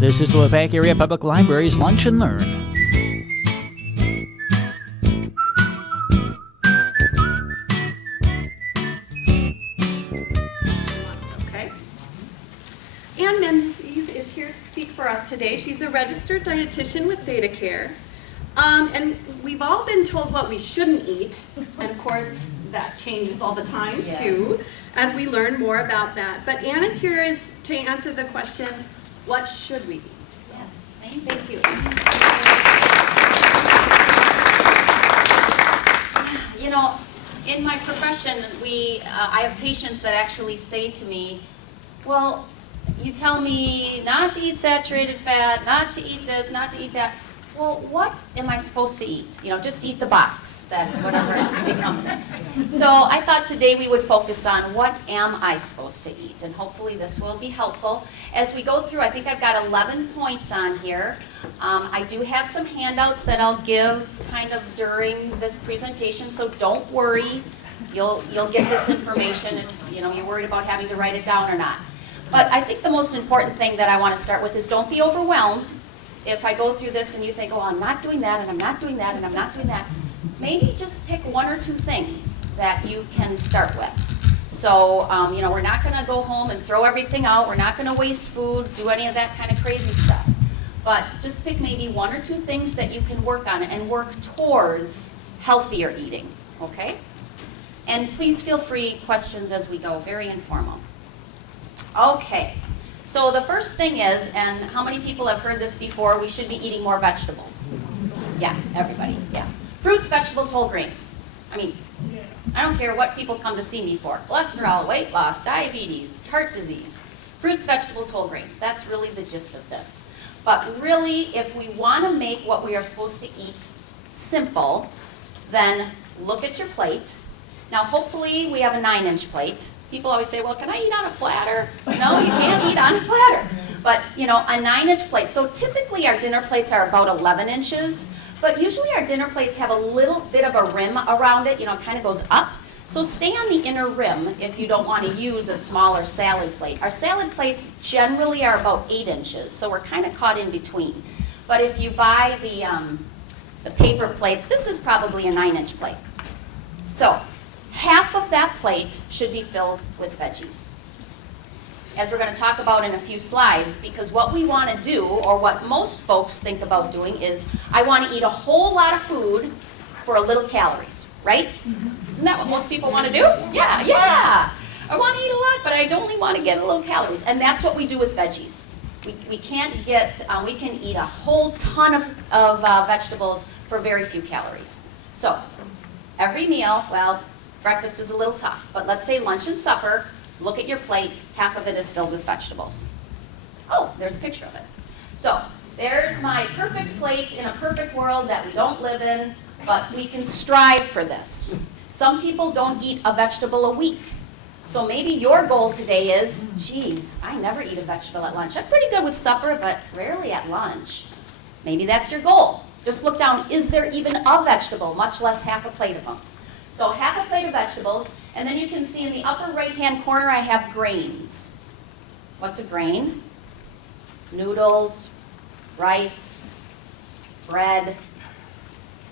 This is the Wapak Area Public Library's Lunch and Learn. Okay. Ann Menzies is here to speak for us today. She's a registered dietitian with DataCare. And we've all been told what we shouldn't eat. And of course, that changes all the time too, as we learn more about that. But Ann is here to answer the question, what should we eat? Yes, thank you. You know, in my profession, I have patients that actually say to me, well, you tell me not to eat saturated fat, not to eat this, not to eat that. Well, what am I supposed to eat? You know, just eat the box, that whatever it comes in. So I thought today we would focus on what am I supposed to eat, and hopefully this will be helpful. As we go through, I think I've got 11 points on here. I do have some handouts that I'll give kind of during this presentation, so don't worry. You'll get this information if you're worried about having to write it down or not. But I think the most important thing that I want to start with is don't be overwhelmed. If I go through this and you think, oh, I'm not doing that, and I'm not doing that, and I'm not doing that, maybe just pick one or two things that you can start with. So, we're not going to go home and throw everything out. We're not going to waste food, do any of that kind of crazy stuff. But just pick maybe one or two things that you can work on and work towards healthier eating, okay? And please feel free, questions as we go, very informal. Okay. So the first thing is, and how many people have heard this before, we should be eating more vegetables. Yeah, everybody, yeah. Fruits, vegetables, whole grains. I mean, I don't care what people come to see me for. Cholesterol, weight loss, diabetes, heart disease. Fruits, vegetables, whole grains. That's really the gist of this. But really, if we want to make what we are supposed to eat simple, then look at your plate. Now, hopefully, we have a 9-inch plate. People always say, well, can I eat on a platter? No, you can't eat on a platter. But, a 9-inch plate. So typically, our dinner plates are about 11 inches. But usually, our dinner plates have a little bit of a rim around it. It kind of goes up. So stay on the inner rim if you don't want to use a smaller salad plate. Our salad plates generally are about 8 inches. So we're kind of caught in between. But if you buy the paper plates, this is probably a 9-inch plate. So half of that plate should be filled with veggies, as we're going to talk about in a few slides, because what we want to do, or what most folks think about doing, is I want to eat a whole lot of food for a little calories, right? Isn't that what most people want to do? Yeah. I want to eat a lot, but I only want to get a little calories, and that's what we do with veggies. We can eat a whole ton of vegetables for very few calories. So every meal, well, breakfast is a little tough, but let's say lunch and supper, look at your plate, half of it is filled with vegetables. Oh, there's a picture of it. So there's my perfect plate in a perfect world that we don't live in, but we can strive for this. Some people don't eat a vegetable a week. So maybe your goal today is, geez, I never eat a vegetable at lunch. I'm pretty good with supper, but rarely at lunch. Maybe that's your goal. Just look down, is there even a vegetable, much less half a plate of them? So half a plate of vegetables, and then you can see in the upper right-hand corner I have grains. What's a grain? Noodles, rice, bread.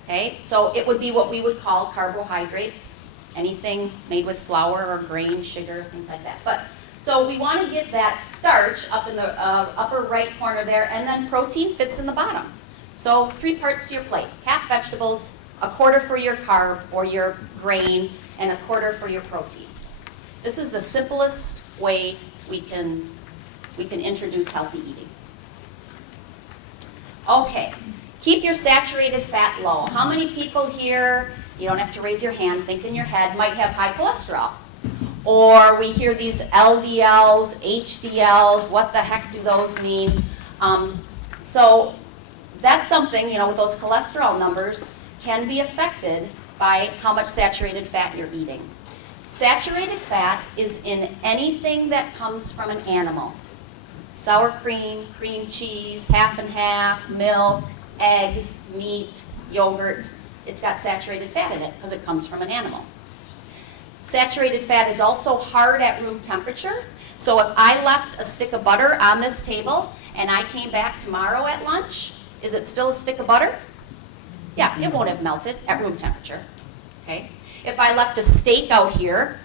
Okay, so it would be what we would call carbohydrates. Anything made with flour or grain, sugar, things like that. But so we want to get that starch up in the upper right corner there, and then protein fits in the bottom. So 3 parts to your plate: half vegetables, a quarter for your carb or your grain, and a quarter for your protein. This is the simplest way we can introduce healthy eating. Okay, keep your saturated fat low. How many people here, you don't have to raise your hand, think in your head, might have high cholesterol? Or we hear these LDLs, HDLs, what the heck do those mean? So that's something, with those cholesterol numbers, can be affected by how much saturated fat you're eating. Saturated fat is in anything that comes from an animal. Sour cream, cream cheese, half and half, milk, eggs, meat, yogurt. It's got saturated fat in it because it comes from an animal. Saturated fat is also hard at room temperature. So if I left a stick of butter on this table and I came back tomorrow at lunch, is it still a stick of butter? Yeah, it won't have melted at room temperature, okay? If I left a steak out here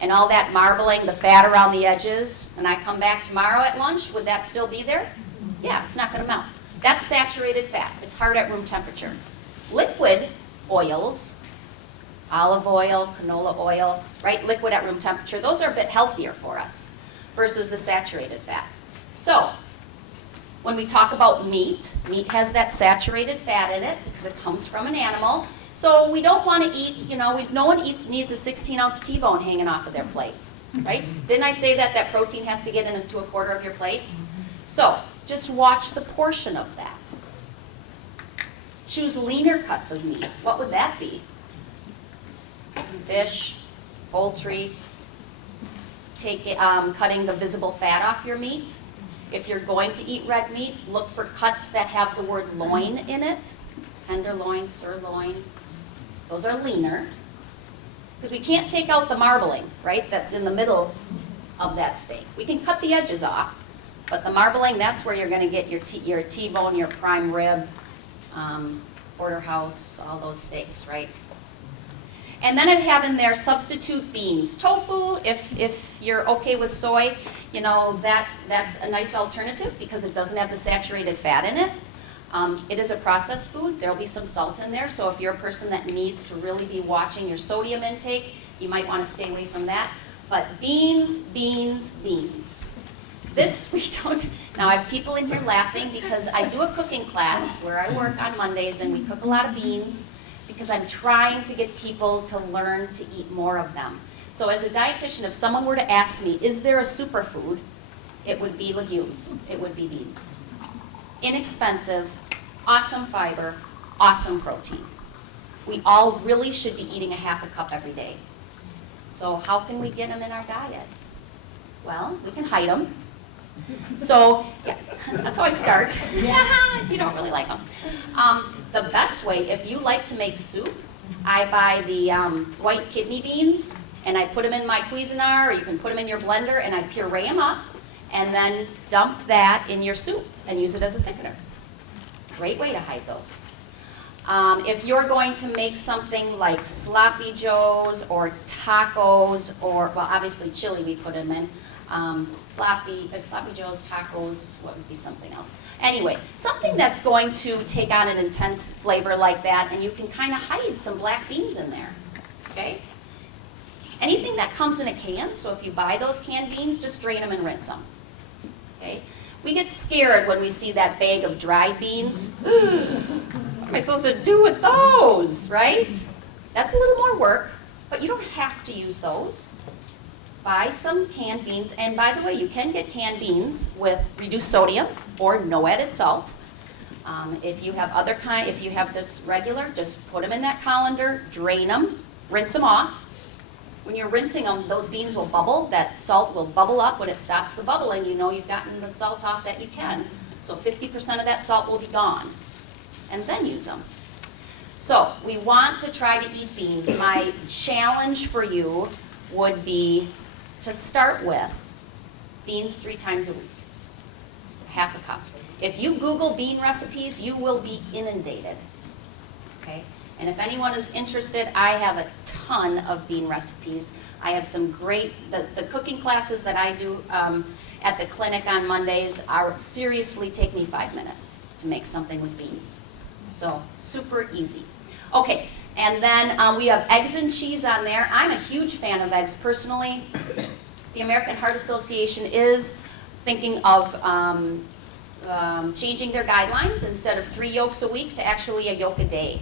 and all that marbling, the fat around the edges, and I come back tomorrow at lunch, would that still be there? Yeah, it's not going to melt. That's saturated fat. It's hard at room temperature. Liquid oils, olive oil, canola oil, right? Liquid at room temperature, those are a bit healthier for us versus the saturated fat. So, when we talk about meat, meat has that saturated fat in it because it comes from an animal. So we don't want to eat, no one needs a 16-ounce T-bone hanging off of their plate, right? Didn't I say that protein has to get into a quarter of your plate? So just watch the portion of that. Choose leaner cuts of meat. What would that be? Fish, poultry, cutting the visible fat off your meat. If you're going to eat red meat, look for cuts that have the word loin in it. Tenderloin, sirloin. Those are leaner. Because we can't take out the marbling, right, that's in the middle of that steak. We can cut the edges off, but the marbling, that's where you're going to get your T-bone, your prime rib, porterhouse, all those steaks, right? And then I have in there substitute beans. Tofu, if you're okay with soy, that's a nice alternative because it doesn't have the saturated fat in it. It is a processed food. There'll be some salt in there, so if you're a person that needs to really be watching your sodium intake, you might want to stay away from that. But beans, beans, beans. This we don't, now I have people in here laughing because I do a cooking class where I work on Mondays and we cook a lot of beans because I'm trying to get people to learn to eat more of them. So as a dietitian, if someone were to ask me, is there a superfood? It would be legumes. It would be beans. Inexpensive, awesome fiber, awesome protein. We all really should be eating a half a cup every day. So how can we get them in our diet? Well, we can hide them. So, yeah, that's how I start. If you don't really like them. The best way, if you like to make soup, I buy the white kidney beans, and I put them in my Cuisinart, or you can put them in your blender, and I puree them up, and then dump that in your soup and use it as a thickener. Great way to hide those. If you're going to make something like sloppy joes or tacos, or, well, obviously chili we put them in, sloppy joes, tacos, what would be something else? Anyway, something that's going to take on an intense flavor like that, and you can kind of hide some black beans in there, okay? Anything that comes in a can, so if you buy those canned beans, just drain them and rinse them, okay? We get scared when we see that bag of dried beans. What am I supposed to do with those, right? That's a little more work, but you don't have to use those. Buy some canned beans, and by the way, you can get canned beans with reduced sodium or no added salt. If you have if you have this regular, just put them in that colander, drain them, rinse them off. When you're rinsing them, those beans will bubble. That salt will bubble up. When it stops the bubbling, you know you've gotten the salt off that you can. So 50% of that salt will be gone. And then use them. So we want to try to eat beans. My challenge for you would be to start with beans 3 times a week, half a cup. If you Google bean recipes, you will be inundated, okay? And if anyone is interested, I have a ton of bean recipes. I have some great, the cooking classes that I do at the clinic on Mondays are seriously take me 5 minutes to make something with beans. So super easy. Okay, and then we have eggs and cheese on there. I'm a huge fan of eggs personally. The American Heart Association is thinking of changing their guidelines instead of 3 yolks a week to actually a yolk a day.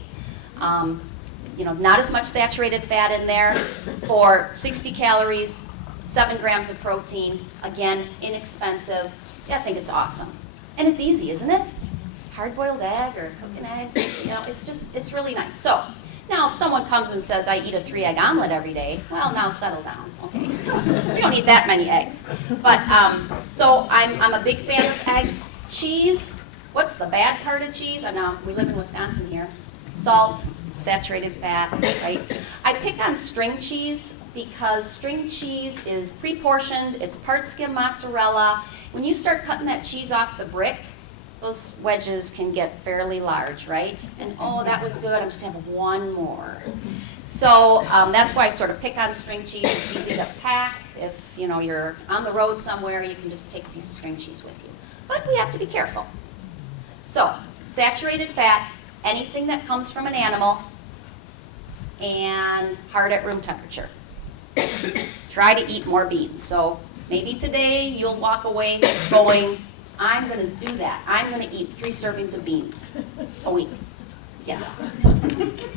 Not as much saturated fat in there for 60 calories, 7 grams of protein. Again, inexpensive. Yeah, I think it's awesome. And it's easy, isn't it? Hard-boiled egg or cook an egg, it's really nice. So, now if someone comes and says, I eat a 3-egg omelet every day, well, now settle down, okay? We don't eat that many eggs. But, so I'm a big fan of eggs. Cheese, what's the bad part of cheese? I know, we live in Wisconsin here. Salt, saturated fat, right? I pick on string cheese because string cheese is pre-portioned, it's part skim mozzarella, When you start cutting that cheese off the brick, those wedges can get fairly large, right? And oh, that was good, I'm just gonna have one more. So that's why I sort of pick on string cheese. It's easy to pack. If you're on the road somewhere, you can just take a piece of string cheese with you. But we have to be careful. So saturated fat, anything that comes from an animal, and hard at room temperature. Try to eat more beans. So maybe today you'll walk away going, I'm going to do that. I'm going to eat 3 servings of beans a week. Yes.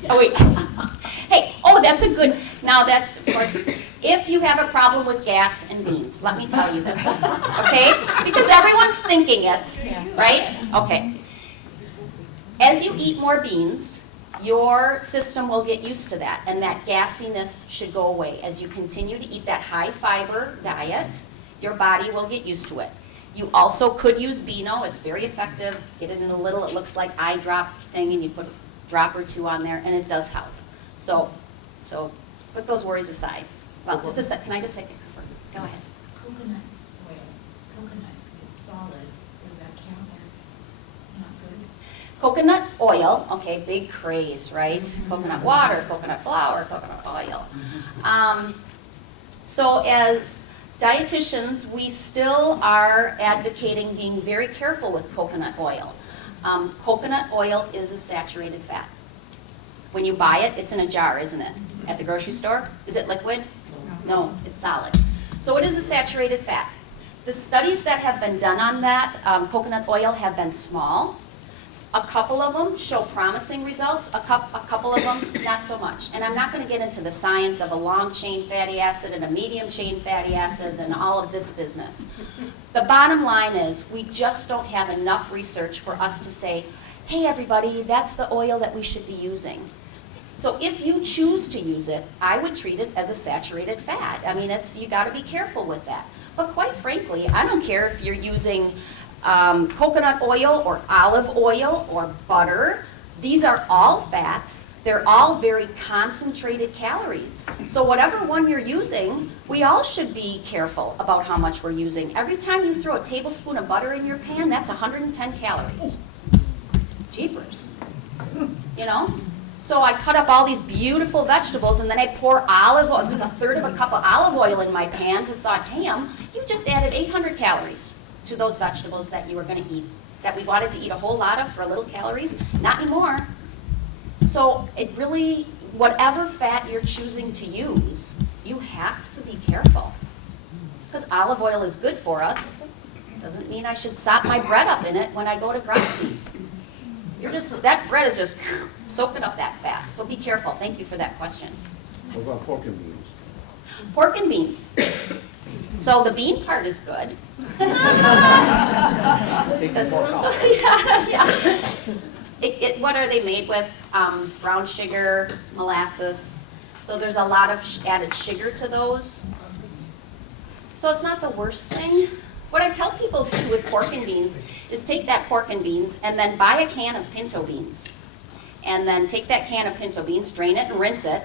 A week. Hey, oh, that's a good, now that's, of course, if you have a problem with gas and beans, let me tell you this, okay? Because everyone's thinking it, right? Okay. As you eat more beans, your system will get used to that, and that gassiness should go away. As you continue to eat that high fiber diet, your body will get used to it. You also could use Beano. It's very effective. Get it in a little, it looks like eye drop thing, and you put a drop or 2 on there, and it does help. So put those worries aside. Well, just a sec. Can I just take it? Go ahead. Coconut oil. Coconut is solid. Does that count as not good? Coconut oil, okay, big craze, right? Coconut water, coconut flour, coconut oil. So as dietitians, we still are advocating being very careful with coconut oil. Coconut oil is a saturated fat. When you buy it, it's in a jar, isn't it? At the grocery store? Is it liquid? No, it's solid. So it is a saturated fat. The studies that have been done on that, coconut oil, have been small. A couple of them show promising results, a couple of them not so much. And I'm not going to get into the science of a long chain fatty acid and a medium chain fatty acid and all of this business. The bottom line is we just don't have enough research for us to say, hey everybody, that's the oil that we should be using. So if you choose to use it, I would treat it as a saturated fat. I mean, you got to be careful with that. But quite frankly, I don't care if you're using coconut oil or olive oil or butter. These are all fats. They're all very concentrated calories. So whatever one you're using, we all should be careful about how much we're using. Every time you throw a tablespoon of butter in your pan, that's 110 calories. Jeepers. You know? So I cut up all these beautiful vegetables and then I pour a third of a cup of olive oil in my pan to saute them. You just added 800 calories to those vegetables that you were going to eat, that we wanted to eat a whole lot of for a little calories. Not anymore. So it really, whatever fat you're choosing to use, you have to be careful. Just because olive oil is good for us doesn't mean I should sop my bread up in it when I go to Grazzi's. That bread is just soaking up that fat. So be careful. Thank you for that question. What about pork and beans? Pork and beans. So the bean part is good. What are they made with? Brown sugar, molasses. So there's a lot of added sugar to those. So it's not the worst thing. What I tell people to do with pork and beans is take that pork and beans and then buy a can of pinto beans. And then take that can of pinto beans, drain it and rinse it.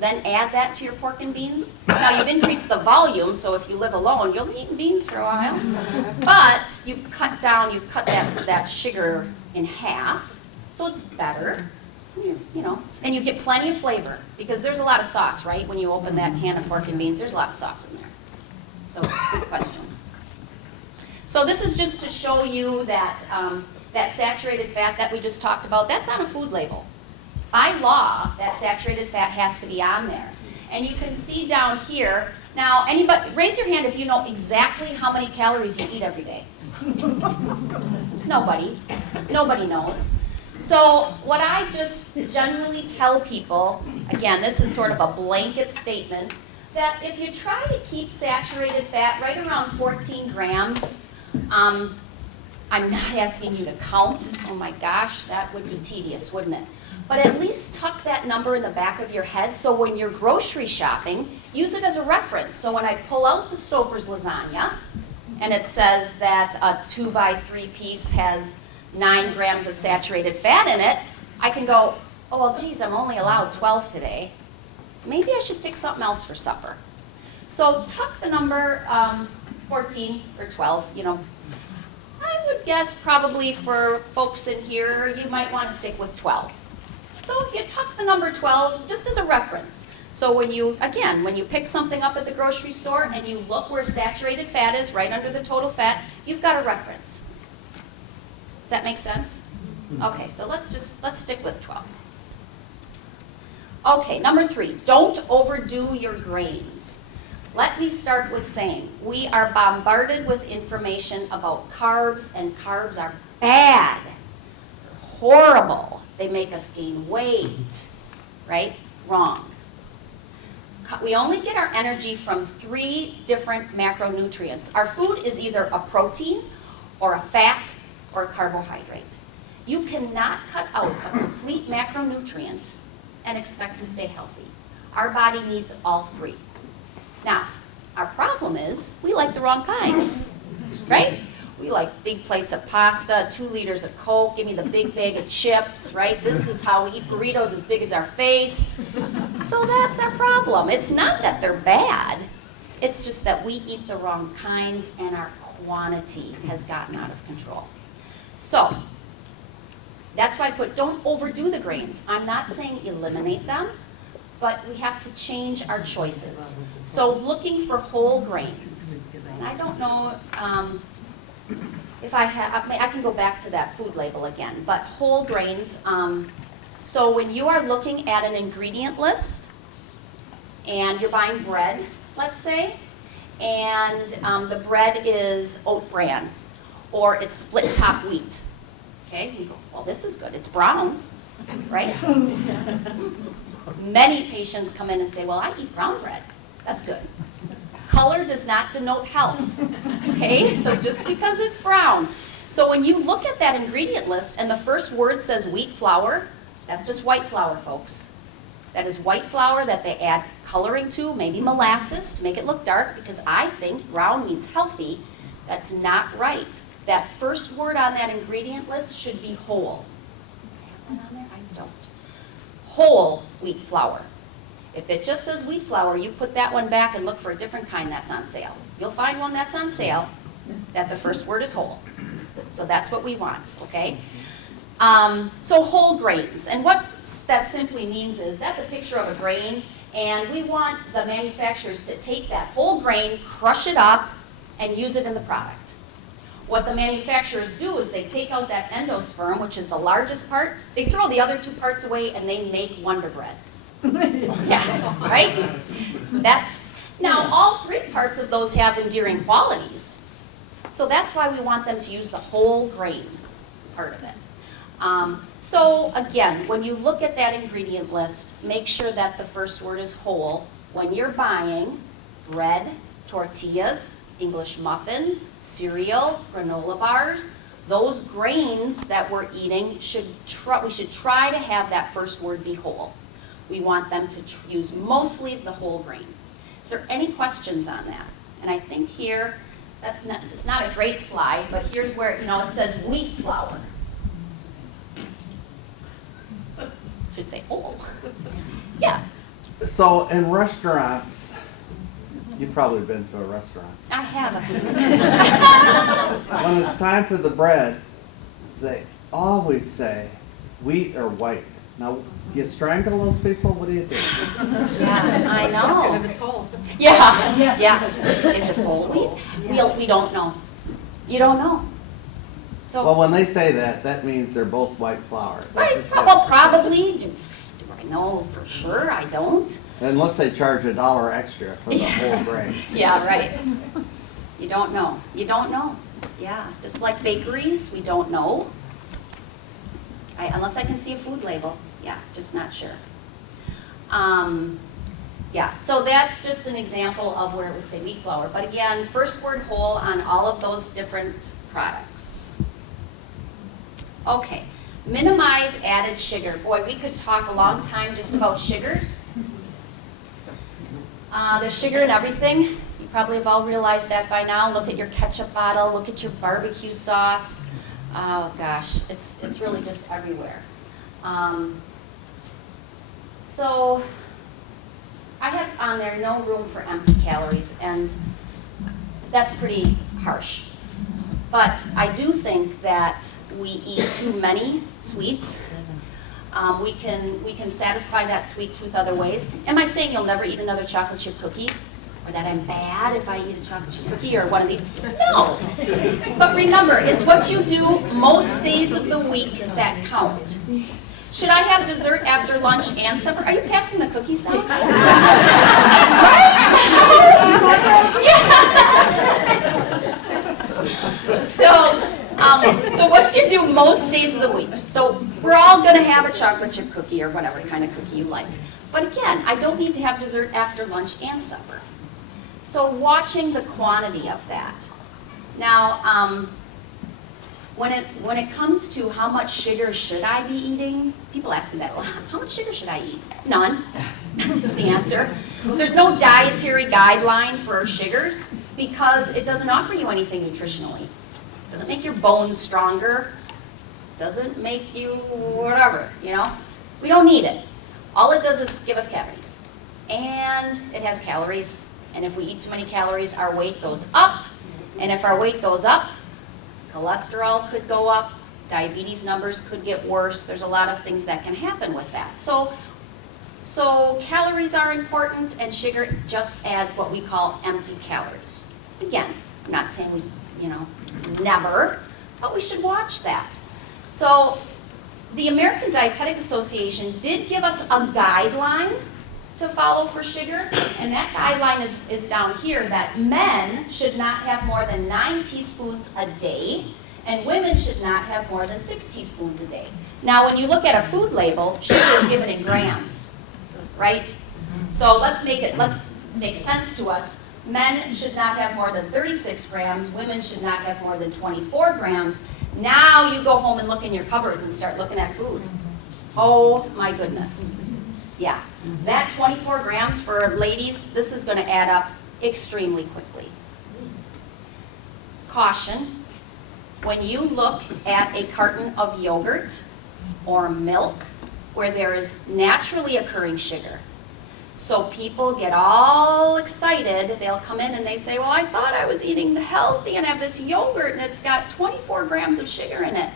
Then add that to your pork and beans. Now you've increased the volume, so if you live alone, you'll be eating beans for a while. But you've cut that sugar in half, so it's better. You know, and you get plenty of flavor because there's a lot of sauce, right? When you open that can of pork and beans, there's a lot of sauce in there. So good question. So this is just to show you that that saturated fat that we just talked about, that's on a food label. By law, that saturated fat has to be on there. And you can see down here, now anybody, raise your hand if you know exactly how many calories you eat every day. Nobody knows. So what I just generally tell people, again, this is sort of a blanket statement, that if you try to keep saturated fat right around 14 grams, I'm not asking you to count. Oh my gosh, that would be tedious, wouldn't it? But at least tuck that number in the back of your head so when you're grocery shopping, use it as a reference. So when I pull out the Stouffer's lasagna, and it says that a 2x3 piece has 9 grams of saturated fat in it, I can go, oh, well, geez, I'm only allowed 12 today. Maybe I should pick something else for supper. So tuck the number 14 or 12, you know. I would guess probably for folks in here, you might want to stick with 12. So if you tuck the number 12, just as a reference. So when you pick something up at the grocery store and you look where saturated fat is, right under the total fat, you've got a reference. Does that make sense? Okay, so let's stick with 12. Okay, number 3, don't overdo your grains. Let me start with saying, we are bombarded with information about carbs, and carbs are bad. They're horrible. They make us gain weight, right? Wrong. We only get our energy from 3 different macronutrients. Our food is either a protein, or a fat, or a carbohydrate. You cannot cut out a complete macronutrient and expect to stay healthy. Our body needs all 3. Now, our problem is we like the wrong kinds, right? We like big plates of pasta, 2 liters of Coke, give me the big bag of chips, right? This is how we eat burritos as big as our face. So that's our problem. It's not that they're bad. It's just that we eat the wrong kinds and our quantity has gotten out of control. So that's why I put don't overdo the grains. I'm not saying eliminate them, but we have to change our choices. So looking for whole grains. And I don't know if I can go back to that food label again, but whole grains. So when you are looking at an ingredient list and you're buying bread, let's say, and the bread is oat bran or it's split top wheat. Okay, you go, well, this is good. It's brown, right? Many patients come in and say, well, I eat brown bread. That's good. Color does not denote health, okay? So just because it's brown. So when you look at that ingredient list and the first word says wheat flour, that's just white flour, folks. That is white flour that they add coloring to, maybe molasses to make it look dark, because I think brown means healthy. That's not right. That first word on that ingredient list should be whole. I have one on there? I don't. Whole wheat flour. If it just says wheat flour, you put that one back and look for a different kind that's on sale. You'll find one that's on sale that the first word is whole. So that's what we want, okay? So whole grains, and what that simply means is that's a picture of a grain, and we want the manufacturers to take that whole grain, crush it up, and use it in the product. What the manufacturers do is they take out that endosperm, which is the largest part, they throw the other 2 parts away, and they make Wonder Bread. Yeah, right? Now all 3 parts of those have endearing qualities. So that's why we want them to use the whole grain part of it. So again, when you look at that ingredient list, make sure that the first word is whole. When you're buying bread, tortillas, English muffins, cereal, granola bars, those grains that we're eating, we should try to have that first word be whole. We want them to use mostly the whole grain. Is there any questions on that? And I think here, it's not a great slide, but here's where, it says wheat flour. Should say whole. Yeah. So in restaurants, you've probably been to a restaurant. I have a few. When it's time for the bread, they always say wheat or white. Now, you strangle those people? What do you do? Yeah, I know. If it's whole. Yeah, Yes. yeah. Is it whole wheat? We don't know. You don't know. So, Well, when they say that, that means they're both white flour. That's right, just well, probably. Do I know for sure? I don't. Unless they charge $1 extra for the whole grain. Yeah, right. You don't know. You don't know. Yeah, just like bakeries, we don't know. Unless I can see a food label. Yeah, just not sure. Yeah, so that's just an example of where it would say wheat flour. But again, first word whole on all of those different products. Okay, minimize added sugar. Boy, we could talk a long time just about sugars. There's sugar in everything. You probably have all realized that by now. Look at your ketchup bottle, look at your barbecue sauce. Oh gosh, it's really just everywhere. So I have on there no room for empty calories, and that's pretty harsh. But I do think that we eat too many sweets. We can satisfy that sweet tooth other ways. Am I saying you'll never eat another chocolate chip cookie? Or that I'm bad if I eat a chocolate chip cookie or one of these? No. But remember, it's what you do most days of the week that count. Should I have dessert after lunch and supper? Are you passing the cookies down? Right? Yeah. So what you do most days of the week. So we're all going to have a chocolate chip cookie or whatever kind of cookie you like. But again, I don't need to have dessert after lunch and supper. So watching the quantity of that. Now, when it comes to how much sugar should I be eating, people ask me that a lot. How much sugar should I eat? None is the answer. There's no dietary guideline for sugars because it doesn't offer you anything nutritionally. It doesn't make your bones stronger. It doesn't make you whatever, you know. We don't need it. All it does is give us cavities. And it has calories. And if we eat too many calories, our weight goes up. And if our weight goes up, cholesterol could go up, diabetes numbers could get worse. There's a lot of things that can happen with that. So calories are important, and sugar just adds what we call empty calories. Again, I'm not saying we, never, but we should watch that. So the American Dietetic Association did give us a guideline to follow for sugar, and that guideline is down here that men should not have more than 9 teaspoons a day, and women should not have more than 6 teaspoons a day. Now, when you look at a food label, sugar is given in grams, right? So let's make sense to us. Men should not have more than 36 grams, women should not have more than 24 grams. Now you go home and look in your cupboards and start looking at food. Oh my goodness. Yeah, that 24 grams for ladies, this is going to add up extremely quickly. Caution, when you look at a carton of yogurt or milk where there is naturally occurring sugar, so people get all excited, they'll come in and they say, well, I thought I was eating healthy and I have this yogurt and it's got 24 grams of sugar in it.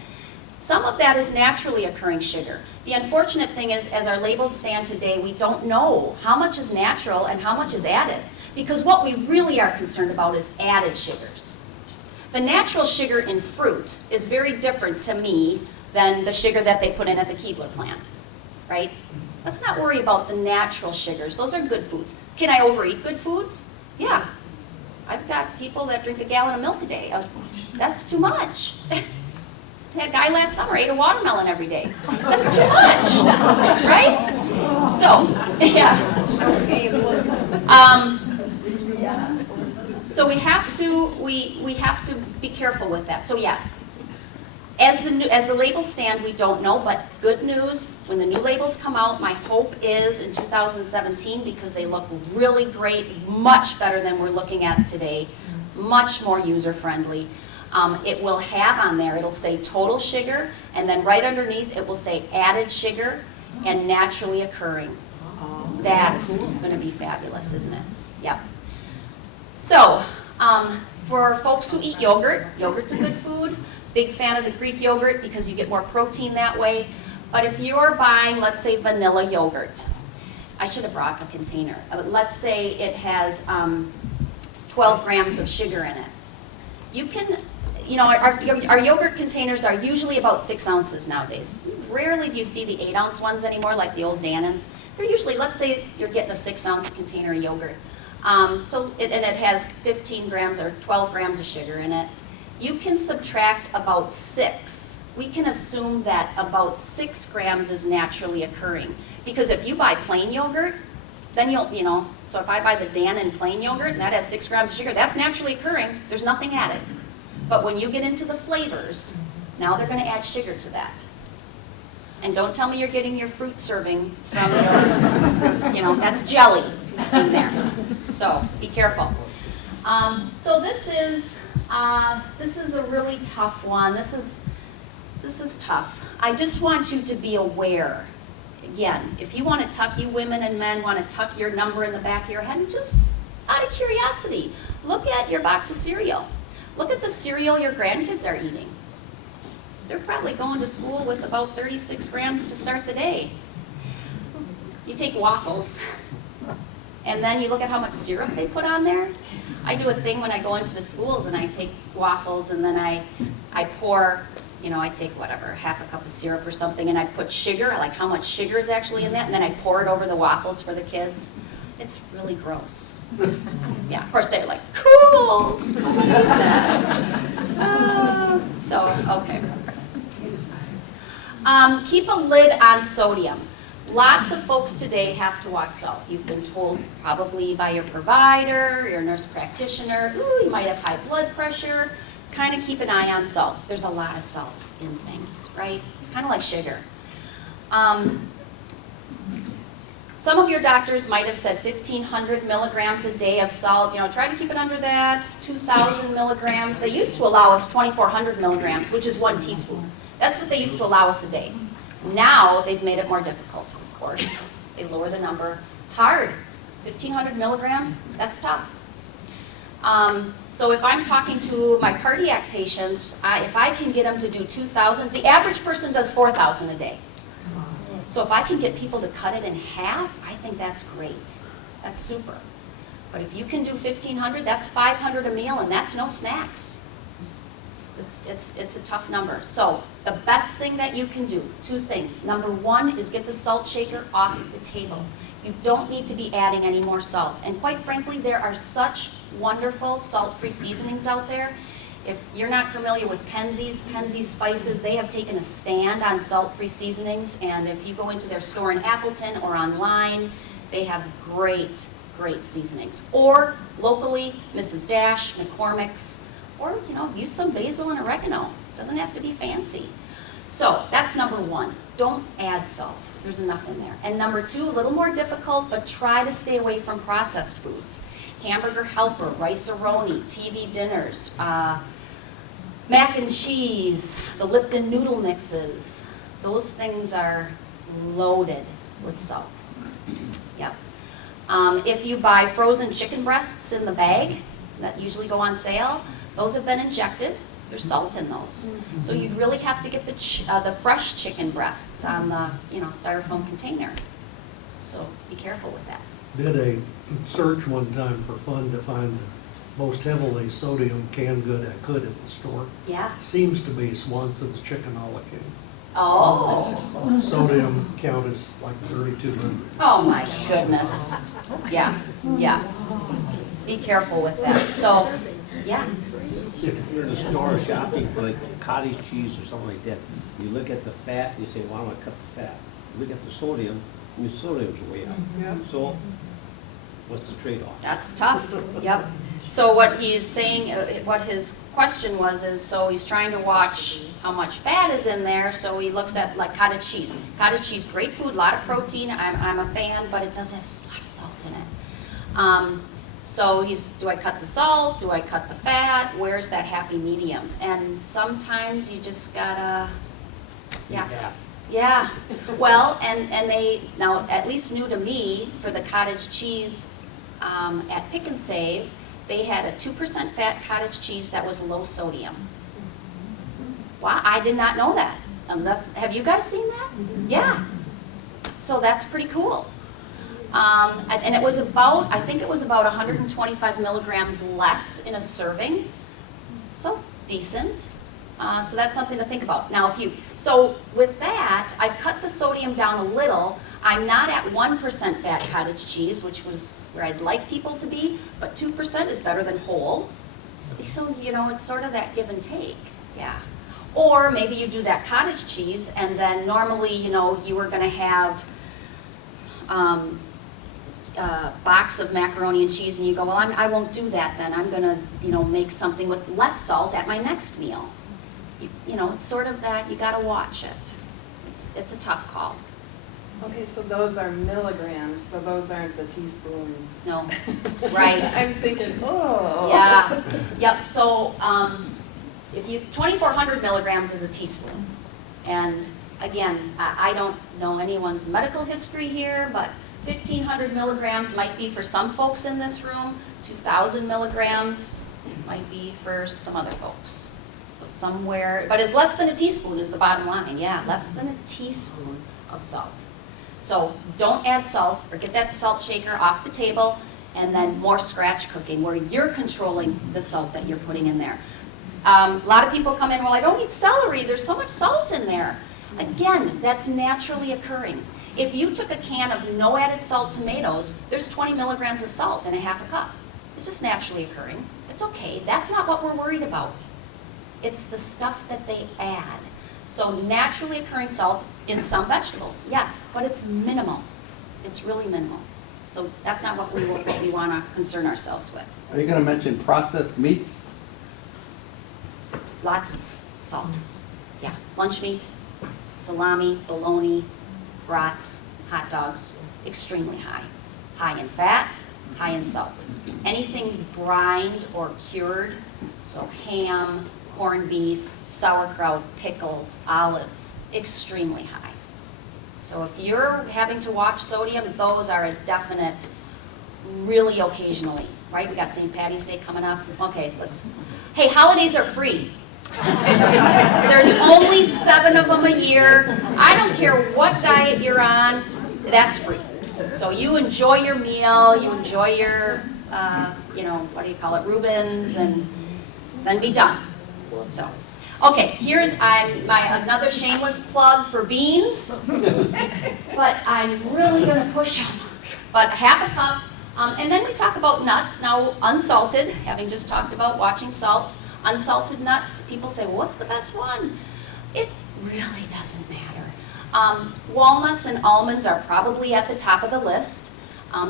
Some of that is naturally occurring sugar. The unfortunate thing is, as our labels stand today, we don't know how much is natural and how much is added. Because what we really are concerned about is added sugars. The natural sugar in fruit is very different to me than the sugar that they put in at the Keebler plant, right? Let's not worry about the natural sugars. Those are good foods. Can I overeat good foods? Yeah. I've got people that drink a gallon of milk a day. That's too much. That guy last summer ate a watermelon every day. That's too much, right? So, yeah. So we have to be careful with that. So yeah, as the labels stand, we don't know, but good news, when the new labels come out, my hope is in 2017, because they look really great, much better than we're looking at today, much more user-friendly. It will have on there, it'll say total sugar, and then right underneath it will say added sugar and naturally occurring. That's going to be fabulous, isn't it? Yep. So, for folks who eat yogurt, yogurt's a good food. Big fan of the Greek yogurt because you get more protein that way. But if you're buying, let's say, vanilla yogurt, I should have brought a container. Let's say it has 12 grams of sugar in it. You can, our yogurt containers are usually about 6 ounces nowadays. Rarely do you see the 8-ounce ones anymore, like the old Dannons. They're usually, let's say you're getting a 6-ounce container of yogurt. It has 15 grams or 12 grams of sugar in it. You can subtract about 6. We can assume that about 6 grams is naturally occurring. Because if you buy plain yogurt, then so if I buy the Dannon plain yogurt and that has 6 grams of sugar, that's naturally occurring. There's nothing added. But when you get into the flavors, now they're going to add sugar to that. And don't tell me you're getting your fruit serving from your, that's jelly in there. So be careful. So this is a really tough one. This is tough. I just want you to be aware. Again, if you want to tuck, you women and men want to tuck your number in the back of your head, and just out of curiosity, Look at your box of cereal. Look at the cereal your grandkids are eating. They're probably going to school with about 36 grams to start the day. You take waffles, and then you look at how much syrup they put on there. I do a thing when I go into the schools and I take waffles and then I pour, I take whatever, half a cup of syrup or something, and I put sugar, like how much sugar is actually in that, and then I pour it over the waffles for the kids. It's really gross. Yeah, of course they're like, cool, I'm gonna eat that. Okay. Keep a lid on sodium. Lots of folks today have to watch salt. You've been told probably by your provider, your nurse practitioner, ooh, you might have high blood pressure. Kind of keep an eye on salt. There's a lot of salt in things, right? It's kind of like sugar. Some of your doctors might have said 1,500 milligrams a day of salt. Try to keep it under that. 2,000 milligrams. They used to allow us 2,400 milligrams, which is 1 teaspoon. That's what they used to allow us a day. Now they've made it more difficult, of course. They lower the number. It's hard. 1,500 milligrams, that's tough. So if I'm talking to my cardiac patients, if I can get them to do 2,000, the average person does 4,000 a day. So if I can get people to cut it in half, I think that's great. That's super. But if you can do 1,500, that's 500 a meal, and that's no snacks. It's a tough number. So the best thing that you can do, 2 things. Number 1 is get the salt shaker off the table. You don't need to be adding any more salt. And quite frankly, there are such wonderful salt-free seasonings out there. If you're not familiar with Menzies Spices, they have taken a stand on salt-free seasonings. And if you go into their store in Appleton or online, they have great, great seasonings. Or locally, Mrs. Dash, McCormick's, or use some basil and oregano. Doesn't have to be fancy. So that's number 1. Don't add salt. There's enough in there. And number 2, a little more difficult, but try to stay away from processed foods. Hamburger helper, rice-a-roni, TV dinners, mac and cheese, the Lipton noodle mixes. Those things are loaded with salt. Yep. If you buy frozen chicken breasts in the bag that usually go on sale, those have been injected. There's salt in those. So you'd really have to get the fresh chicken breasts on the styrofoam container. So be careful with that. Did a search one time for fun to find the most heavily sodium canned good I could at the store. Yeah. Seems to be Swanson's chicken a la king. Oh. Sodium count is like 3,200. Oh my goodness. Yeah. Yeah. Be careful with that. So, yeah. If you're in a store shopping for like cottage cheese or something like that, you look at the fat, you say, well, I want to cut the fat. You look at the sodium, and the sodium's way up. So what's the trade-off? That's tough. Yep. So what he's saying, what his question was is, so he's trying to watch how much fat is in there, so he looks at like cottage cheese. Cottage cheese, great food, a lot of protein, I'm a fan, but it does have a lot of salt in it. So do I cut the salt? Do I cut the fat? Where's that happy medium? And sometimes you just gotta, yeah. Yeah, well, and they, now at least new to me, for the cottage cheese at Pick and Save, they had a 2% fat cottage cheese that was low sodium. Wow, I did not know that. Have you guys seen that? Yeah. So that's pretty cool. And it was about, I think it was about 125 milligrams less in a serving. So decent. So that's something to think about. Now, so with that, I've cut the sodium down a little. I'm not at 1% fat cottage cheese, which was where I'd like people to be, but 2% is better than whole. So it's sort of that give and take, yeah. Or maybe you do that cottage cheese, and then normally, you were gonna have a box of macaroni and cheese, and you go, well, I won't do that then. I'm gonna, make something with less salt at my next meal. It's sort of that, you gotta watch it. It's a tough call. Okay, so those are milligrams, so those aren't the teaspoons. No, right. I'm thinking, oh. Yeah, yep, so 2,400 milligrams is a teaspoon. And again, I don't know anyone's medical history here, but 1,500 milligrams might be for some folks in this room, 2,000 milligrams might be for some other folks. So somewhere, but it's less than a teaspoon is the bottom line, yeah, less than a teaspoon of salt. So don't add salt, or get that salt shaker off the table, and then more scratch cooking where you're controlling the salt that you're putting in there. A lot of people come in, well, I don't eat celery, there's so much salt in there. Again, that's naturally occurring. If you took a can of no added salt tomatoes, there's 20 milligrams of salt in a half a cup. It's just naturally occurring. It's okay, that's not what we're worried about. It's the stuff that they add. So naturally occurring salt in some vegetables, yes, but it's minimal. It's really minimal. So that's not what we want to concern ourselves with. Are you gonna mention processed meats? Lots of salt. Yeah, lunch meats, salami, bologna, brats, hot dogs, extremely high. High in fat, high in salt. Anything brined or cured, so ham, corned beef, sauerkraut, pickles, olives, extremely high. So if you're having to watch sodium, those are a definite, really occasionally, right? We got St. Patty's Day coming up. Okay, hey, holidays are free. There's only 7 of them a year. I don't care what diet you're on, that's free. So you enjoy your meal, you enjoy your, what do you call it, Reubens, and then be done. So, okay, here's another shameless plug for beans, but I'm really going to push them. But half a cup, and then we talk about nuts. Now, unsalted, having just talked about watching salt, unsalted nuts, people say, well, what's the best one? It really doesn't matter. Walnuts and almonds are probably at the top of the list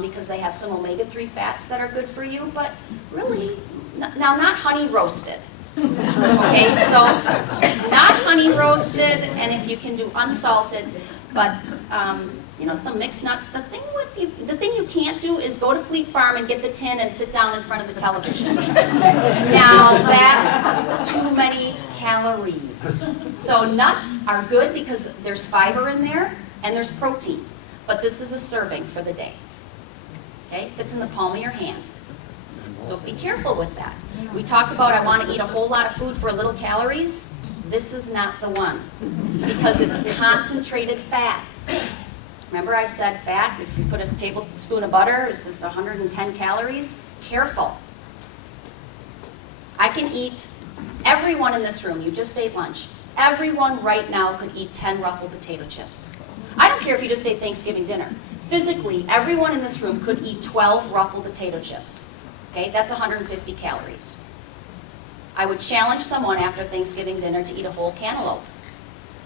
because they have some omega-3 fats that are good for you, but really, now not honey roasted. Okay, so not honey roasted, and if you can do unsalted, but some mixed nuts. The thing you can't do is go to Fleet Farm and get the tin and sit down in front of the television. Now that's too many calories. So nuts are good because there's fiber in there and there's protein, but this is a serving for the day. Okay, fits in the palm of your hand. So be careful with that. We talked about I want to eat a whole lot of food for little calories. This is not the one because it's concentrated fat. Remember I said fat, if you put a tablespoon of butter, it's just 110 calories. Careful. I can eat, everyone in this room, you just ate lunch, everyone right now could eat 10 ruffled potato chips. I don't care if you just ate Thanksgiving dinner. Physically, everyone in this room could eat 12 ruffled potato chips. Okay, that's 150 calories. I would challenge someone after Thanksgiving dinner to eat a whole cantaloupe.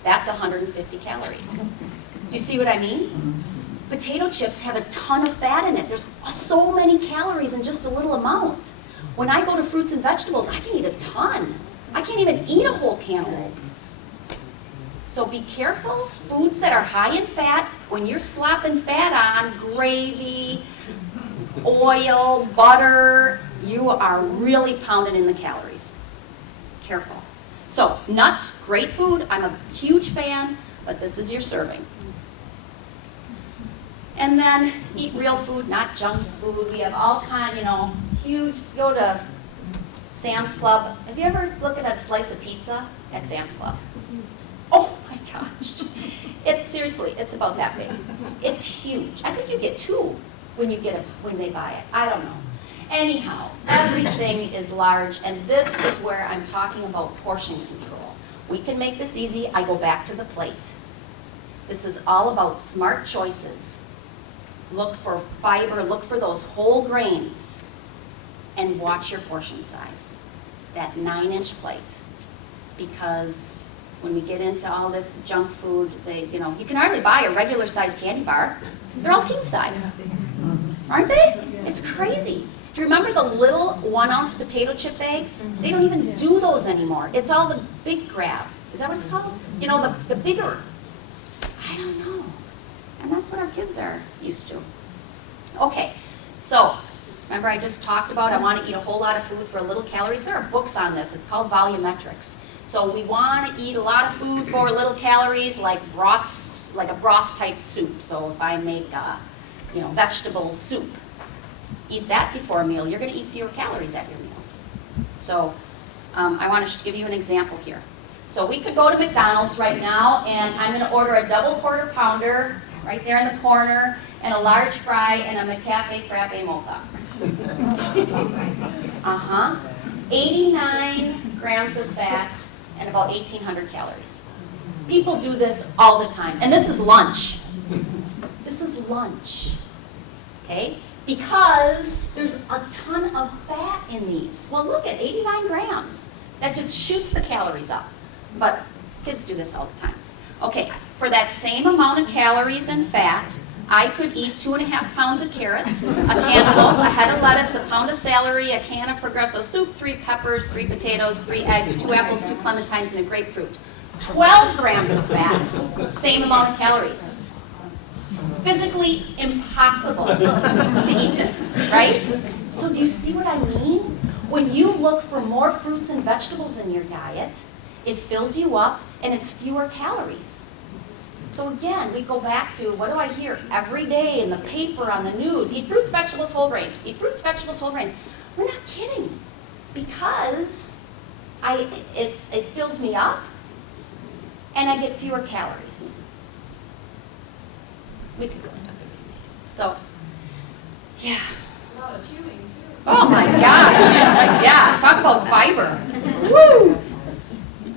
That's 150 calories. Do you see what I mean? Potato chips have a ton of fat in it. There's so many calories in just a little amount. When I go to fruits and vegetables, I can eat a ton. I can't even eat a whole cantaloupe. So be careful. Foods that are high in fat, when you're slopping fat on, gravy, oil, butter, you are really pounding in the calories. Careful. So nuts, great food. I'm a huge fan, but this is your serving. And then eat real food, not junk food. We have all kind, huge, go to Sam's Club. Have you ever looked at a slice of pizza at Sam's Club? Oh my gosh. It's about that big. It's huge. I think you get 2 when they buy it. I don't know. Anyhow, everything is large, and this is where I'm talking about portion control. We can make this easy. I go back to the plate. This is all about smart choices. Look for fiber, look for those whole grains, and watch your portion size. That 9-inch plate. Because when we get into all this junk food, you can hardly buy a regular size candy bar. They're all king size. Aren't they? It's crazy. Do you remember the little 1-ounce potato chip bags? They don't even do those anymore. It's all the big grab. Is that what it's called? The bigger. I don't know. And that's what our kids are used to. Okay, so remember I just talked about I want to eat a whole lot of food for little calories. There are books on this. It's called Volumetrics. So we want to eat a lot of food for little calories, like broths, like a broth type soup. So if I make vegetable soup. Eat that before a meal, you're gonna eat fewer calories at your meal. So I want to give you an example here. So we could go to McDonald's right now, and I'm gonna order a double quarter pounder right there in the corner, and a large fry, and a McCafe Frappe Mocha. 89 grams of fat and about 1,800 calories. People do this all the time, and this is lunch. This is lunch, okay? Because there's a ton of fat in these. Well, look at 89 grams. That just shoots the calories up. But kids do this all the time. Okay, for that same amount of calories and fat, I could eat 2.5 pounds of carrots, a cantaloupe, a head of lettuce, a pound of celery, a can of Progresso soup, 3 peppers, 3 potatoes, 3 eggs, 2 apples, 2 clementines, and a grapefruit. 12 grams of fat, same amount of calories. Physically impossible to eat this, right? So do you see what I mean? When you look for more fruits and vegetables in your diet, it fills you up and it's fewer calories. So again, we go back to, what do I hear every day in the paper, on the news? Eat fruits, vegetables, whole grains. Eat fruits, vegetables, whole grains. We're not kidding, because it fills me up and I get fewer calories. We could go into other reasons. So, yeah. A lot of chewing, too. Oh my gosh. Yeah, talk about fiber. Woo!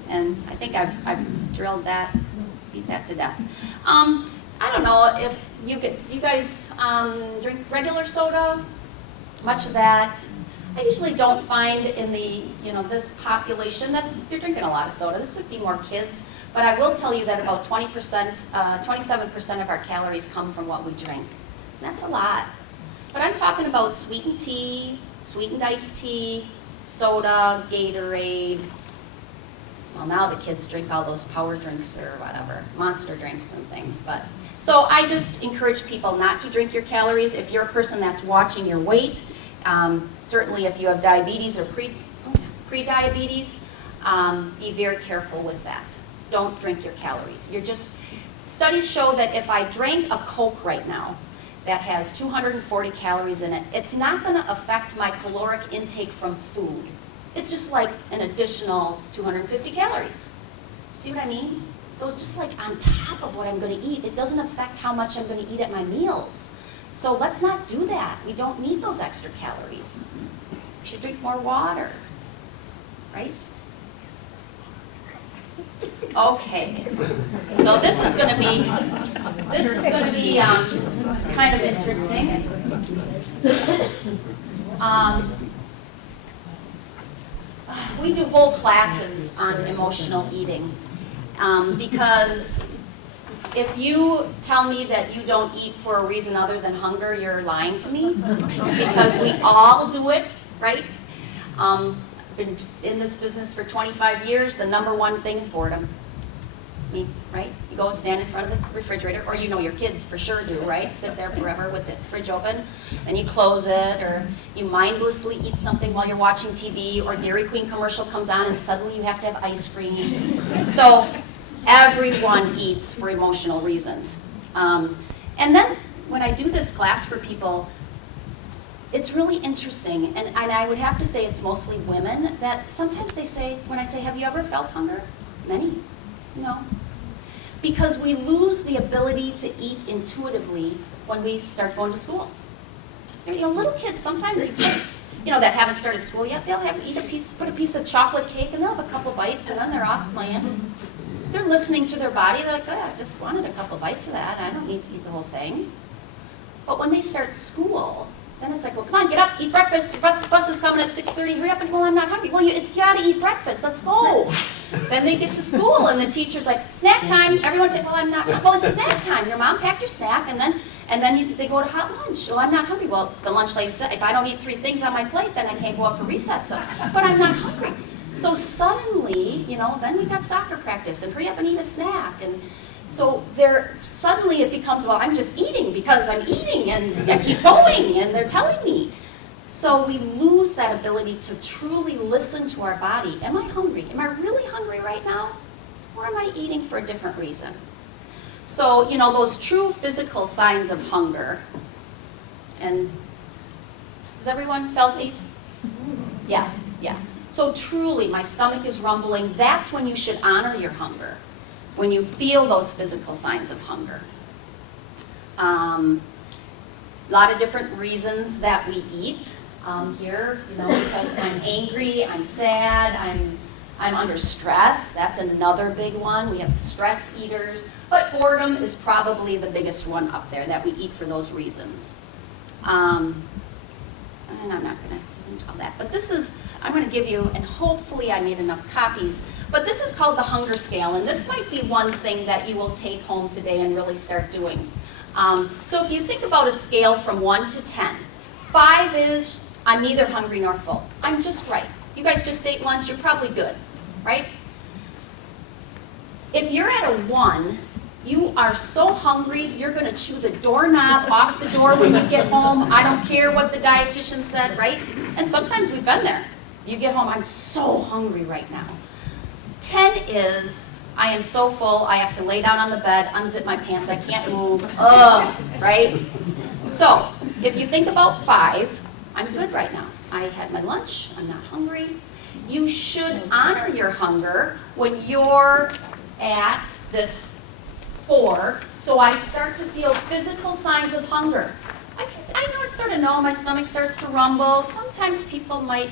And I think I've drilled that, beat that to death. I don't know if you guys drink regular soda, much of that. I usually don't find in the, this population that you're drinking a lot of soda. This would be more kids. But I will tell you that about 27% of our calories come from what we drink. And that's a lot. But I'm talking about sweetened tea, sweetened iced tea, soda, Gatorade. Well, now the kids drink all those power drinks or whatever, Monster drinks and things. But so I just encourage people not to drink your calories. If you're a person that's watching your weight, certainly if you have diabetes or pre-diabetes, be very careful with that. Don't drink your calories. Studies show that if I drank a Coke right now that has 240 calories in it, it's not going to affect my caloric intake from food. It's just like an additional 250 calories. See what I mean? So it's just like on top of what I'm going to eat. It doesn't affect how much I'm going to eat at my meals. So let's not do that. We don't need those extra calories. We should drink more water, right? Okay, so this is going to be kind of interesting. We do whole classes on emotional eating because if you tell me that you don't eat for a reason other than hunger, you're lying to me, because we all do it, right? Been in this business for 25 years, the #1 thing is boredom. I mean, right? You go stand in front of the refrigerator, or your kids for sure do, right? Sit there forever with the fridge open, and you close it, or you mindlessly eat something while you're watching TV, or Dairy Queen commercial comes on and suddenly you have to have ice cream. So everyone eats for emotional reasons. And then when I do this class for people, it's really interesting, and I would have to say it's mostly women, that sometimes they say, when I say, have you ever felt hunger? Many, no. Because we lose the ability to eat intuitively when we start going to school. Little kids, sometimes that haven't started school yet, they'll put a piece of chocolate cake, and they'll have a couple bites, and then they're off playing. They're listening to their body, they're like, oh, I just wanted a couple bites of that, I don't need to eat the whole thing. But when they start school, then it's like, well, come on, get up, eat breakfast. Bus is coming at 6:30. Hurry up, and well, I'm not hungry. Well, you gotta eat breakfast. Let's go. Then they get to school, and the teacher's like, snack time. Everyone take. Well, I'm not. Well, it's snack time. Your mom packed your snack, and then they go to hot lunch. Well, I'm not hungry. Well, the lunch lady said, if I don't eat 3 things on my plate, then I can't go out for recess. So, but I'm not hungry. So suddenly, then we got soccer practice, and hurry up and eat a snack, and. So suddenly it becomes, well, I'm just eating because I'm eating, and I keep going, and they're telling me. So we lose that ability to truly listen to our body. Am I hungry? Am I really hungry right now? Or am I eating for a different reason? So, those true physical signs of hunger And has everyone felt these? Yeah, yeah. So truly, my stomach is rumbling. That's when you should honor your hunger, when you feel those physical signs of hunger. A lot of different reasons that we eat here, because I'm angry, I'm sad, I'm under stress. That's another big one. We have stress eaters, but boredom is probably the biggest one up there that we eat for those reasons. And I'm not going to get into all that, but this is, I'm going to give you, and hopefully I made enough copies, but this is called the hunger scale, and this might be one thing that you will take home today and really start doing. So if you think about a scale from 1 to 10, 5 is I'm neither hungry nor full. I'm just right. You guys just ate lunch, you're probably good, right? If you're at a 1, you are so hungry, you're going to chew the doorknob off the door when you get home. I don't care what the dietitian said, right? And sometimes we've been there. You get home, I'm so hungry right now. 10 is, I am so full, I have to lay down on the bed, unzip my pants, I can't move, ugh, right? So, if you think about 5, I'm good right now. I had my lunch, I'm not hungry. You should honor your hunger when you're at this 4, so I start to feel physical signs of hunger. I sort of know my stomach starts to rumble. Sometimes people might,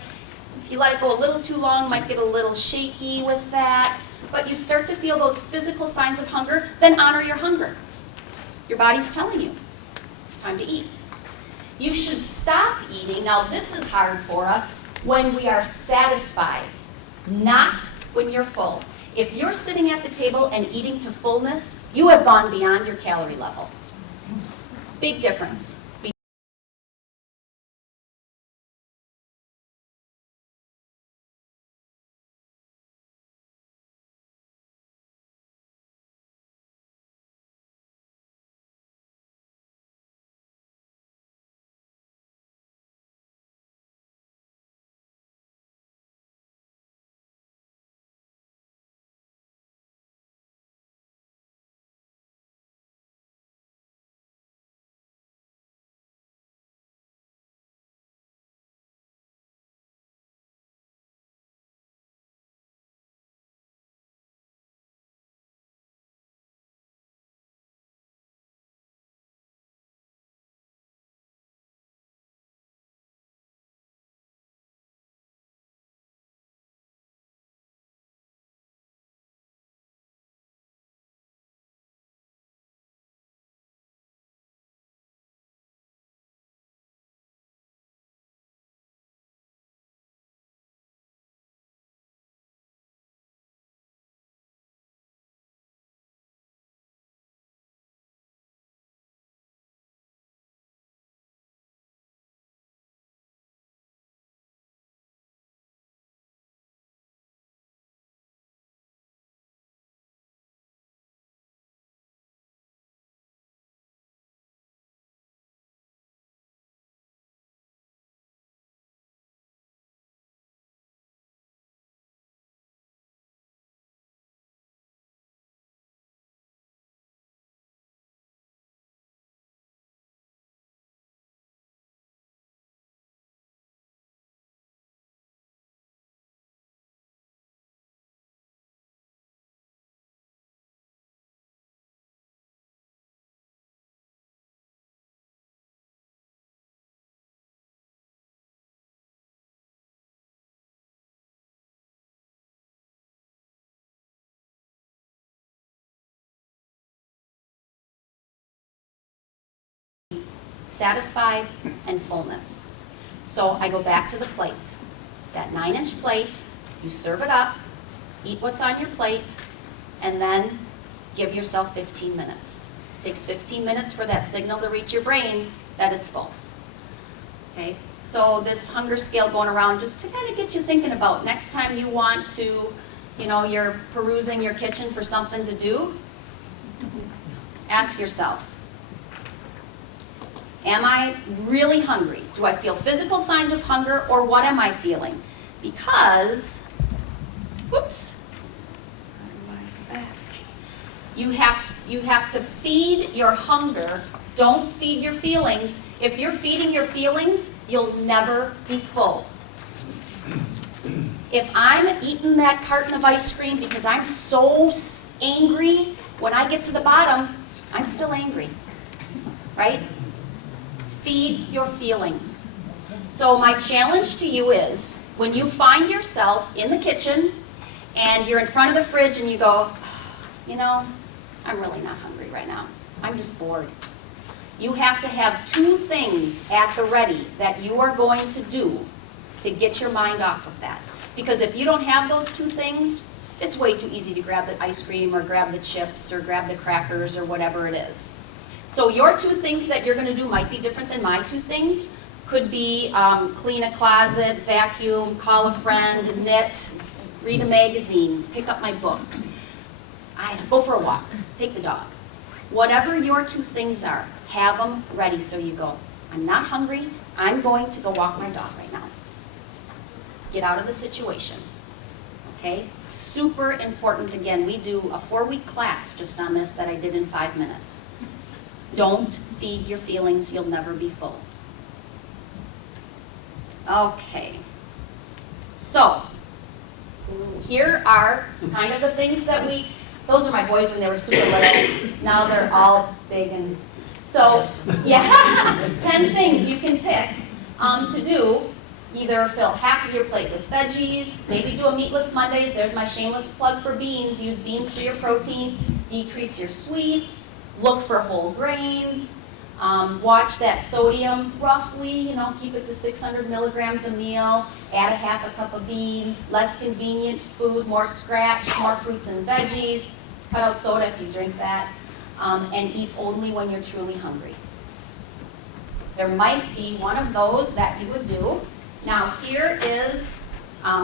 if you let it go a little too long, might get a little shaky with that. But you start to feel those physical signs of hunger, then honor your hunger. Your body's telling you, it's time to eat. You should stop eating, now this is hard for us, when we are satisfied, not when you're full. If you're sitting at the table and eating to fullness, you have gone beyond your calorie level. Big difference. Satisfied and fullness. So I go back to the plate. That 9-inch plate, you serve it up, eat what's on your plate, and then give yourself 15 minutes. It takes 15 minutes for that signal to reach your brain that it's full. Okay? So this hunger scale going around just to kind of get you thinking about next time you want to, you're perusing your kitchen for something to do, ask yourself, am I really hungry? Do I feel physical signs of hunger, or what am I feeling? Because, whoops, you have to feed your hunger Don't feed your feelings. If you're feeding your feelings, you'll never be full. If I'm eating that carton of ice cream because I'm so angry, when I get to the bottom, I'm still angry, right? Feed your feelings. So my challenge to you is, when you find yourself in the kitchen and you're in front of the fridge and you go, you know, I'm really not hungry right now. I'm just bored. You have to have 2 things at the ready that you are going to do to get your mind off of that. Because if you don't have those 2 things, it's way too easy to grab the ice cream or grab the chips or grab the crackers or whatever it is. So your 2 things that you're going to do might be different than my 2 things. Could be clean a closet, vacuum, call a friend, knit, read a magazine, pick up my book, go for a walk, take the dog. Whatever your 2 things are, have them ready so you go, I'm not hungry, I'm going to go walk my dog right now. Get out of the situation. Okay? Super important. Again, we do a 4-week class just on this that I did in 5 minutes. Don't feed your feelings, you'll never be full. Okay. So, here are kind of the things that those are my boys when they were super little. Now they're all big and, so, yeah, 10 things you can pick to do. Either fill half of your plate with veggies, maybe do a meatless Mondays. There's my shameless plug for beans. Use beans for your protein. Decrease your sweets. Look for whole grains. Watch that sodium roughly, keep it to 600 milligrams a meal. Add a half a cup of beans. Less convenient food, more scratch, more fruits and veggies. Cut out soda if you drink that. And eat only when you're truly hungry. There might be one of those that you would do. Now here is,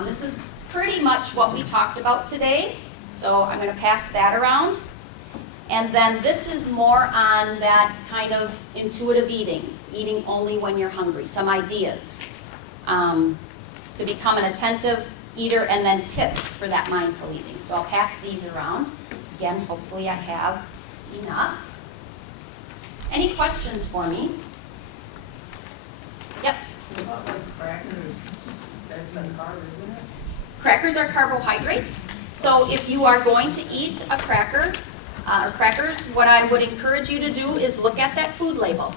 this is pretty much what we talked about today. So I'm going to pass that around. And then this is more on that kind of intuitive eating only when you're hungry, some ideas to become an attentive eater, and then tips for that mindful eating. So I'll pass these around. Again, hopefully I have enough. Any questions for me? Yep. What about like crackers? That's a carb, isn't it? Crackers are carbohydrates. So if you are going to eat a cracker, or crackers, what I would encourage you to do is look at that food label.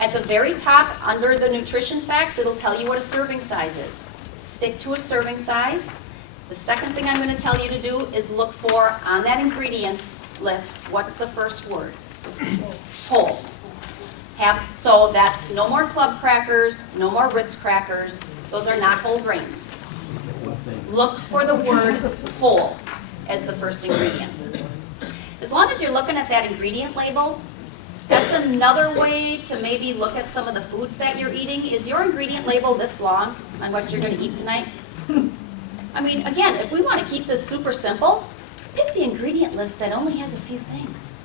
At the very top, under the nutrition facts, it'll tell you what a serving size is. Stick to a serving size. The second thing I'm going to tell you to do is look for, on that ingredients list, what's the first word? Whole. So that's no more club crackers, no more Ritz crackers. Those are not whole grains. Look for the word whole as the first ingredient. As long as you're looking at that ingredient label, that's another way to maybe look at some of the foods that you're eating. Is your ingredient label this long on what you're going to eat tonight? I mean, again, if we want to keep this super simple, pick the ingredient list that only has a few things.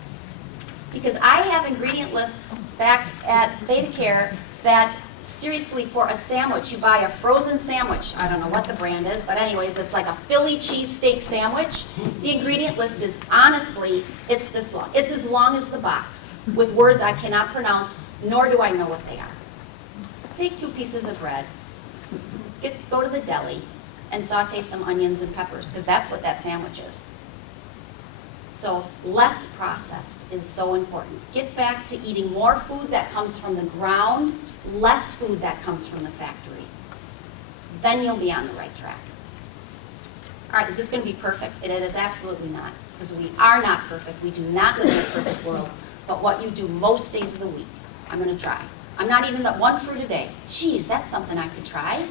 Because I have ingredient lists back at Theta Care that, seriously, for a sandwich, you buy a frozen sandwich. I don't know what the brand is, but anyways, it's like a Philly cheesesteak sandwich. The ingredient list is, honestly, it's this long. It's as long as the box, with words I cannot pronounce, nor do I know what they are. Take 2 pieces of bread, go to the deli, and saute some onions and peppers, because that's what that sandwich is. So less processed is so important. Get back to eating more food that comes from the ground, less food that comes from the factory. Then you'll be on the right track. All right, is this going to be perfect? It is absolutely not, because we are not perfect. We do not live in a perfect world. But what you do most days of the week, I'm going to try. I'm not eating 1 fruit a day. Geez, that's something I could try.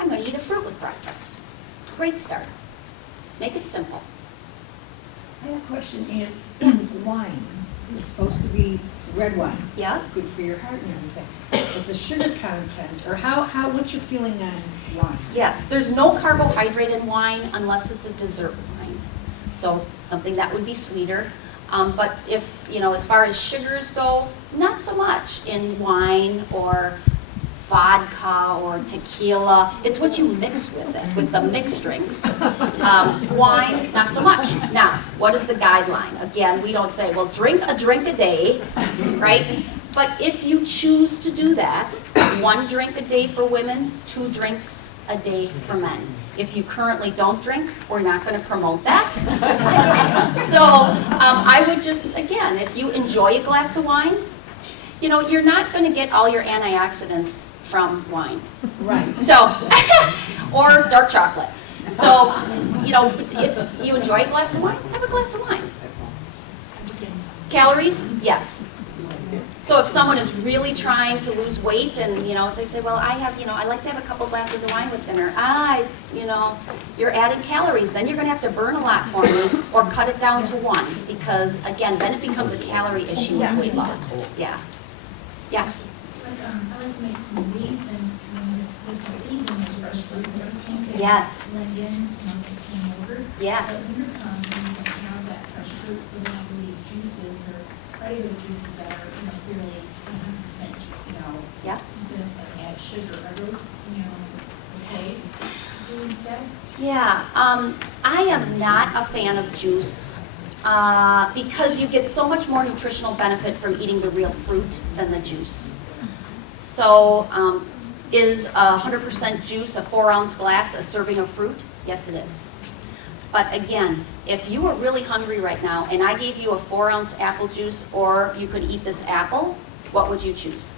I'm going to eat a fruit with breakfast. Great start. Make it simple. I have a question, Ann. Wine is supposed to be red wine. Yeah? Good for your heart and everything. But the sugar content, or what's your feeling on wine? Yes, there's no carbohydrate in wine unless it's a dessert wine. So something that would be sweeter. But if, as far as sugars go, not so much in wine or vodka or tequila. It's what you mix with it, with the mixed drinks. Wine, not so much. Now, what is the guideline? Again, we don't say, well, drink a drink a day, right? But if you choose to do that, 1 drink a day for women, 2 drinks a day for men. If you currently don't drink, we're not going to promote that. So I would just, again, if you enjoy a glass of wine, you know, you're not going to get all your antioxidants from wine. Right. So, or dark chocolate. So, you know, if you enjoy a glass of wine, have a glass of wine. Calories? Yes. So if someone is really trying to lose weight and, you know, they say, well, I like to have a couple glasses of wine with dinner. You know, you're adding calories. Then you're going to have to burn a lot for me or cut it down to 1 because, again, then it becomes a calorie issue with weight loss. Yeah. Yeah. Like, I like to make smoothies and when this season is fresh fruit and everything. They Yes. blend in, came over. Yes. But winter comes when you don't have that fresh fruit, so then I believe juices or regular juices that are, fairly 100%, Yeah. instead of like add sugar. Are those, okay to do instead? Yeah, I am not a fan of juice because you get so much more nutritional benefit from eating the real fruit than the juice. So is 100% juice, a 4-ounce glass, a serving of fruit? Yes, it is. But again, if you were really hungry right now and I gave you a 4-ounce apple juice or you could eat this apple, what would you choose?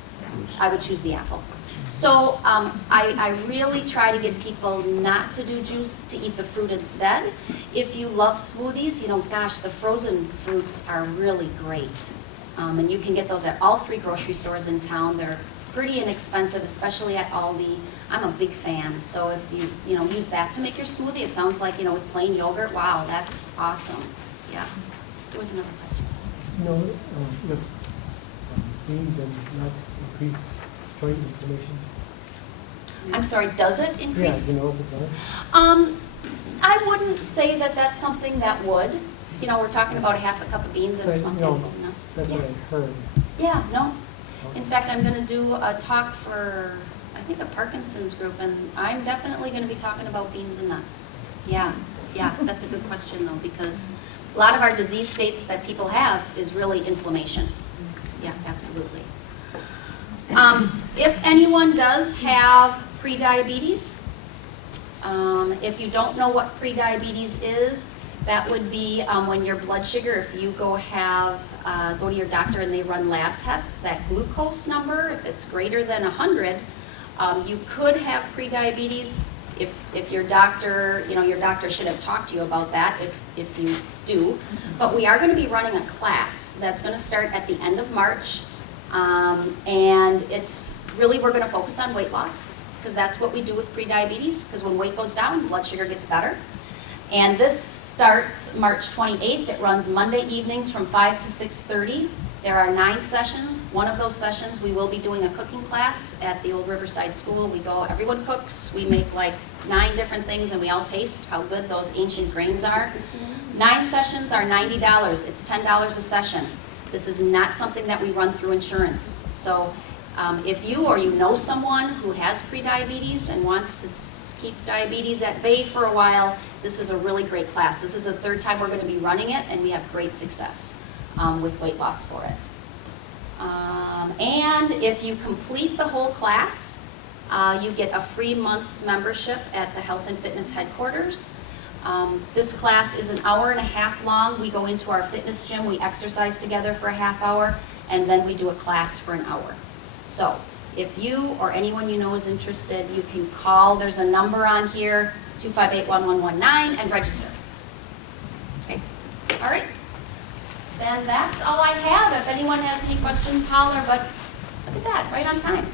I would choose the apple. So I really try to get people not to do juice, to eat the fruit instead. If you love smoothies, gosh, the frozen fruits are really great. And you can get those at all 3 grocery stores in town. They're pretty inexpensive, especially at Aldi. I'm a big fan. So if you use that to make your smoothie, it sounds like, with plain yogurt, wow, that's awesome. Yeah. There was another question. If beans and nuts increase joint inflammation? I'm sorry, does it increase? Yeah, if it does. I wouldn't say that that's something that would. We're talking about a half a cup of beans and some handful of nuts. That's what I heard. Yeah, no. In fact, I'm going to do a talk for, I think, a Parkinson's group, and I'm definitely going to be talking about beans and nuts. Yeah, that's a good question, though, because a lot of our disease states that people have is really inflammation. Yeah, absolutely. If anyone does have prediabetes, if you don't know what prediabetes is, that would be when your blood sugar, if you go to your doctor and they run lab tests, that glucose number, if it's greater than 100, you could have prediabetes. If your doctor, your doctor should have talked to you about that if you do. But we are going to be running a class that's going to start at the end of March. And it's really, we're going to focus on weight loss because that's what we do with prediabetes, because when weight goes down, blood sugar gets better. And this starts March 28th. It runs Monday evenings from 5 to 6:30. There are 9 sessions. One of those sessions, we will be doing a cooking class at the old Riverside School. We go, everyone cooks. We make like 9 different things and we all taste how good those ancient grains are. 9 sessions are $90. It's $10 a session. This is not something that we run through insurance. So if you or you know someone who has prediabetes and wants to keep diabetes at bay for a while, this is a really great class. This is the 3rd time we're going to be running it, and we have great success with weight loss for it. And if you complete the whole class, you get a free month's membership at the Health and Fitness headquarters. This class is an hour and a half long. We go into our fitness gym, we exercise together for a half hour, and then we do a class for an hour. So if you or anyone you know is interested, you can call. There's a number on here, 258-1119, and register. Okay, all right. Then that's all I have. If anyone has any questions, holler, but look at that, right on time.